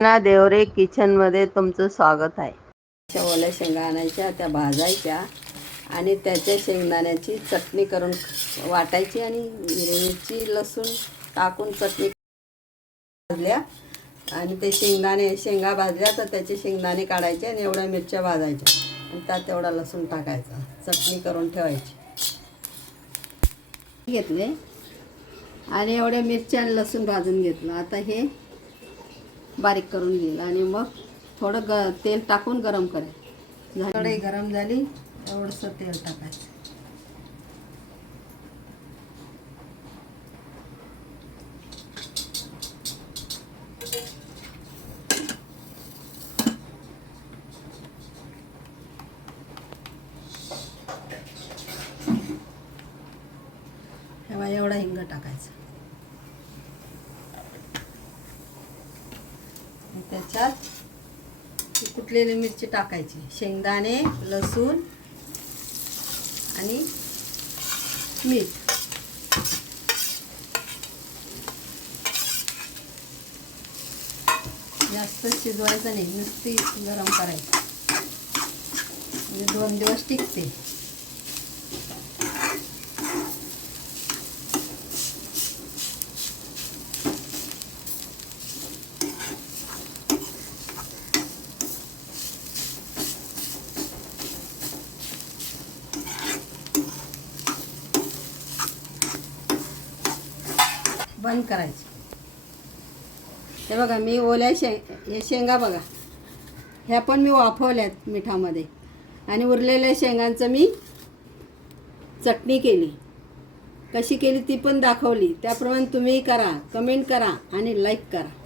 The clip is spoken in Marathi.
ना देवरे किचनमध्ये तुमचं स्वागत आहे. अशा ओल्या शेंगा आणायच्या त्या भाजायच्या आणि त्याच्या शेंगदाण्याची चटणी करून वाटायची आणि मिरची लसूण टाकून चटणी भाजल्या. आणि ते शेंगदाणे शेंगा भाजल्या तर त्याचे शेंगदाणे काढायचे आणि एवढ्या मिरच्या भाजायच्या. आणि त्यात तेवढा लसूण टाकायचा. चटणी करून ठेवायची. घेतले. आणि एवढ्या मिरच्या आणि लसूण भाजून घेतलं. आता हे बारीक करून घेईल आणि मग थोडं ग तेल टाकून गरम करेल. कढई गरम झाली एवढंसं तेल टाकायचं. एवढा हिंग टाकायचा आणि त्याच्यात ही कुटलेली मिरची टाकायची. शेंगदाणे लसूण आणि मीठ. जास्त शिजवायचं नाही. नुसती गरम करायची. म्हणजे दोन दिवस टिकते. बंद करायची. हे बघा मी ओल्या शेंग हे शेंगा बघा. ह्या पण मी वाफवल्यात मिठामध्ये. आणि उरलेल्या शेंगांचं मी चटणी केली. कशी केली ती पण दाखवली. त्याप्रमाणे तुम्ही करा कमेंट करा आणि लाईक करा.